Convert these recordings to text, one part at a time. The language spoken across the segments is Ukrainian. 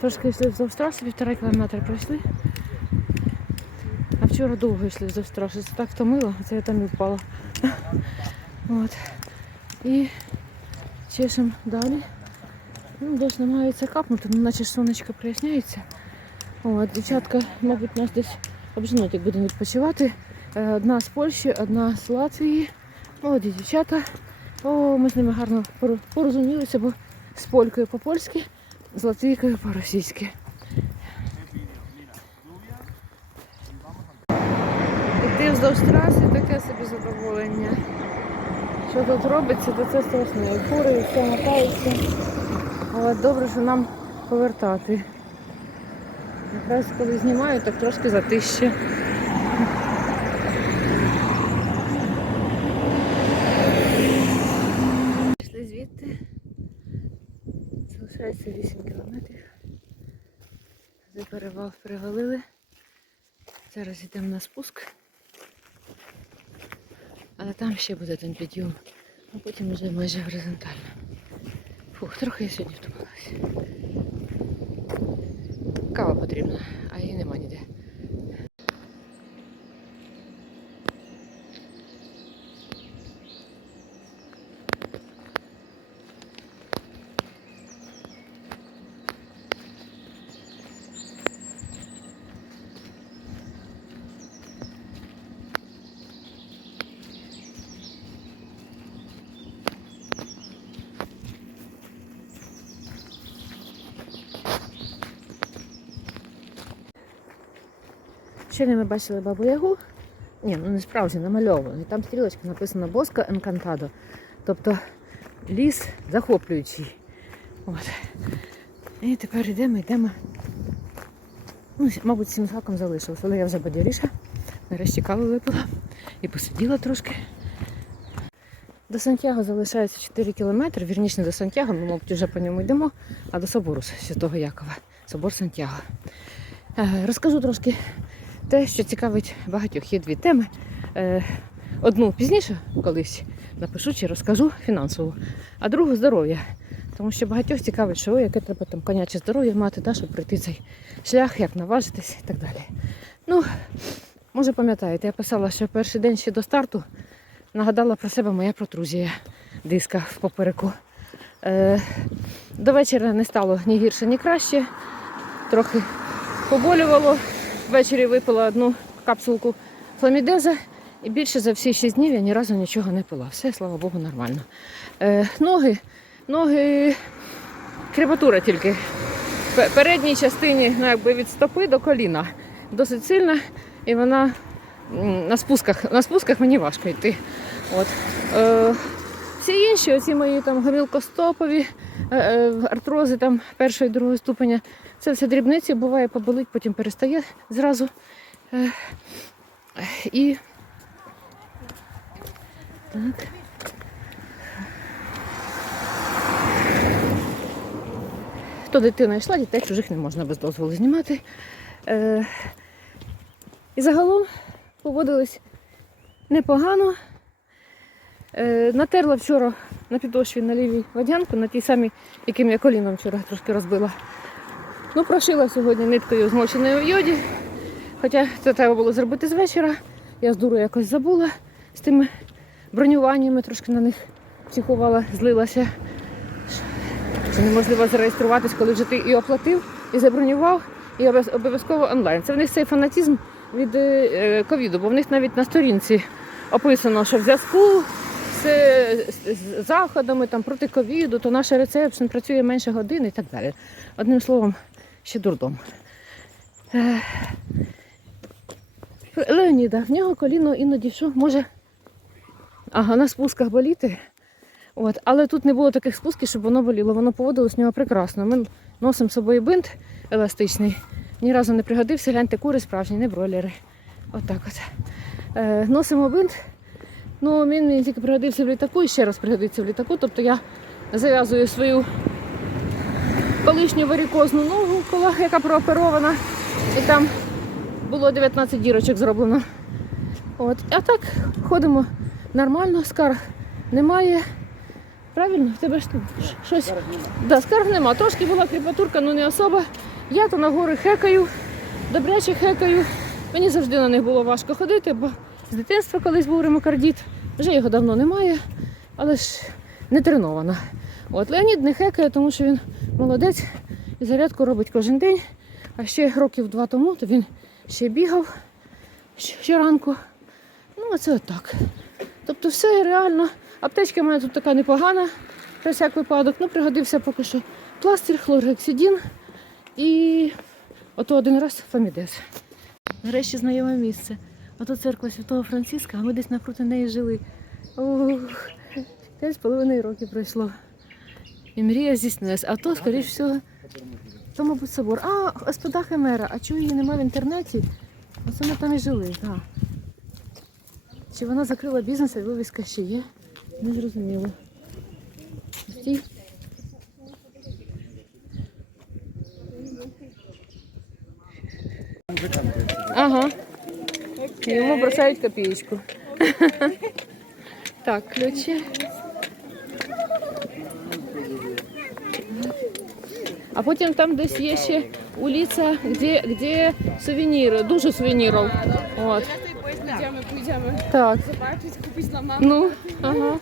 Трошки йшли вздовж траси, півтора кілометра пройшли. А вчора довго йшли вздовж траси. Це так втомило, це я там і впала. От. І чешемо далі. Ну, дощ намагається капнути, ну, наче сонечко проясняється. От, дівчатка, мабуть, нас десь обженуть, як будемо відпочивати. Е, Одна з Польщі, одна з Латвії. Молоді дівчата. О, ми з ними гарно порозумілися, бо з полькою по-польськи, з латвійкою по-російськи. Іти вздовж траси таке собі задоволення. Що тут робиться, то це страшно. І фури, і все мотаються. Але добре, що нам повертати. Якраз коли знімаю, так трошки затище. Залишається 8 кілометрів. За перевал перевалили. Зараз йдемо на спуск. Але там ще буде один підйом, а потім вже майже горизонтально. Фух, трохи я сьогодні втомилася. Кава потрібна, а її нема ніде. Щойно ми бачили бабу Ягу. Ні, ну не справжню, намальовану. І там стрілочка написано Боско Енкантадо. Тобто ліс захоплюючий. От. І тепер йдемо, йдемо. Ну, мабуть, цим гаком залишилось, але я вже бадьоріша. Нарешті каву випила і посиділа трошки. До Сантьяго залишається 4 кілометри, вірніше до Сантьяго, ми, мабуть, вже по ньому йдемо, а до собору Святого Якова, собор Сантьяго. Е, Розкажу трошки те, що цікавить багатьох. Є дві теми. Е, Одну пізніше колись напишу чи розкажу фінансову, а другу здоров'я. Тому що багатьох цікавить, що яке треба там коняче здоров'я мати, та, щоб пройти цей шлях, як наважитись і так далі. Ну, може пам'ятаєте, я писала, що перший день ще до старту нагадала про себе моя протрузія диска в попереку. Е, до вечора не стало ні гірше, ні краще. Трохи поболювало. Ввечері випила одну капсулку фламідеза. І більше за всі 6 днів я ні разу нічого не пила. Все, слава Богу, нормально. Е, ноги, ноги, крепатура тільки. В передній частині ну, якби від стопи до коліна. Досить сильна, і вона на спусках, на спусках мені важко йти. От. Е, всі інші, оці мої там гомілкостопові, е, е, артрози там першого і другого ступеня, це все дрібниці, буває поболить, потім перестає зразу. Е, і так. Хто дитина йшла, дітей чужих не можна без дозволу знімати. І загалом поводились непогано. Е, натерла вчора на підошві на лівій водянку, на тій самій, яким я коліном вчора трошки розбила. Ну, прошила сьогодні ниткою змоченою в йоді. Хоча це треба було зробити з вечора. Я з дуру якось забула з тими бронюваннями, трошки на них психувала, злилася. Що неможливо зареєструватись, коли вже ти і оплатив, і забронював, і обов'яз- обов'язково онлайн. Це в них цей фанатізм від е, ковіду, бо в них навіть на сторінці описано, що в зв'язку з, заходами там, проти ковіду, то наш рецепшн працює менше години і так далі. Одним словом, ще дурдом. Е, Леоніда, в нього коліно іноді що може ага, на спусках боліти. От, але тут не було таких спусків, щоб воно боліло. Воно поводилось в нього прекрасно. Ми носимо з собою бинт еластичний. Ні разу не пригодився, гляньте, кури справжні, не бройлери. Отак от. Е, носимо бинт. Ну, він мені тільки пригодився в літаку і ще раз пригодиться в літаку. Тобто я зав'язую свою колишню варікозну ногу, яка прооперована. І там було 19 дірочок зроблено. От. А так ходимо нормально, скарг немає. Правильно, в тебе ж тут щось. Да, скарг нема. Трошки була кріпатурка, ну не особа. Я то на гори хекаю, добряче хекаю. Мені завжди на них було важко ходити, бо з дитинства колись був ремокардіт. Вже його давно немає, але ж не тренована. От Леонід не хекає, тому що він молодець і зарядку робить кожен день. А ще років два тому то він ще бігав щоранку. Ну, оце отак. Тобто все реально. Аптечка в мене тут така непогана, про всяк випадок. Ну, пригодився поки що пластир, хлоргексидін і ото один раз фамідес. Нарешті знайоме місце. Ото церква Святого Франциска, а ми десь навпроти неї жили. П'ять з половиною років пройшло. І мрія здійснилась. А то, скоріш всього, то, мабуть, собор. А, господа Химера, а чого її немає в інтернеті? Оце ми там і жили, так. Чи вона закрила бізнес, а вивіска ще є? Не зрозуміло. Стій. Йому бросають копієчку. Так, ключі. А потім там десь є ще улиця, де, де сувеніри, дуже сувенірів. От. Pójdziemy, pójdziemy. Так. Zobaczyć, kupić dla mamy. Ну, ага.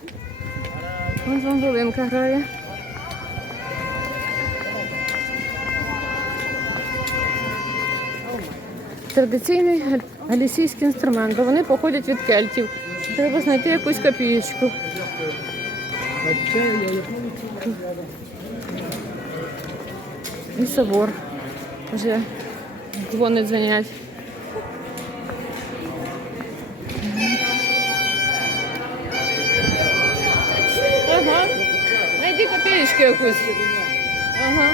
Ось вам Волинка грає. Традиційний галісійський інструмент, бо вони походять від кельтів. Треба знайти якусь копієчку. І собор. Вже дзвонить дзвонять. Ага. Найди копієчку якусь. Ага.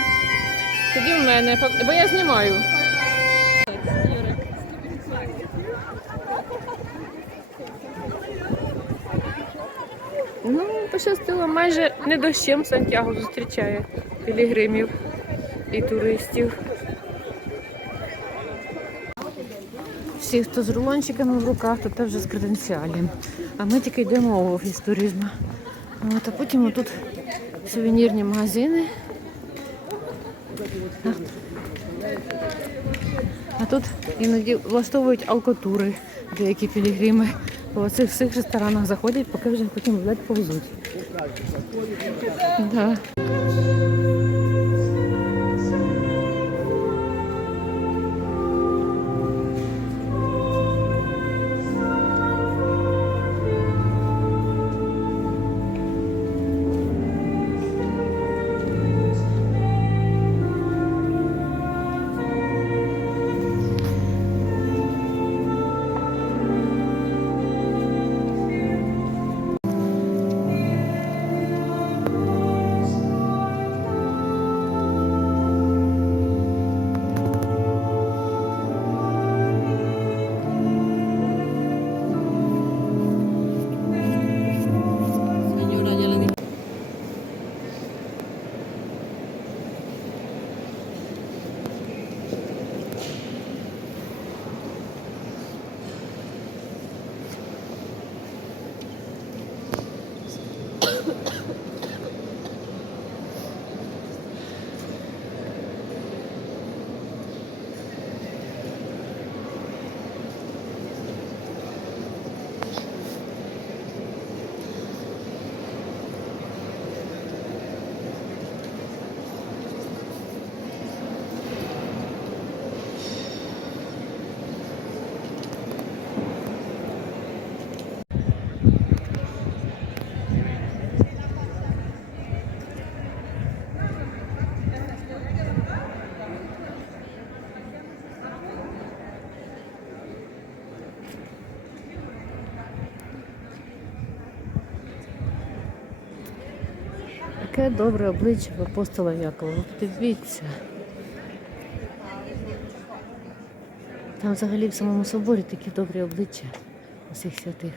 Тоді в мене, бо я знімаю. Ну, пощастило, майже не дощем Сантьяго зустрічає пілігримів і туристів. Всі, хто з рулончиками в руках, то те вже з креденціалем. А ми тільки йдемо в офіс туризму. От, а потім тут сувенірні магазини. А тут іноді влаштовують алкотури деякі пілігрими. По цих всіх ресторанах заходять, поки вже потім ледь повезуть. Да. Таке добре обличчя апостола Якова. Подивіться. Там взагалі в самому соборі такі добрі обличчя усіх святих.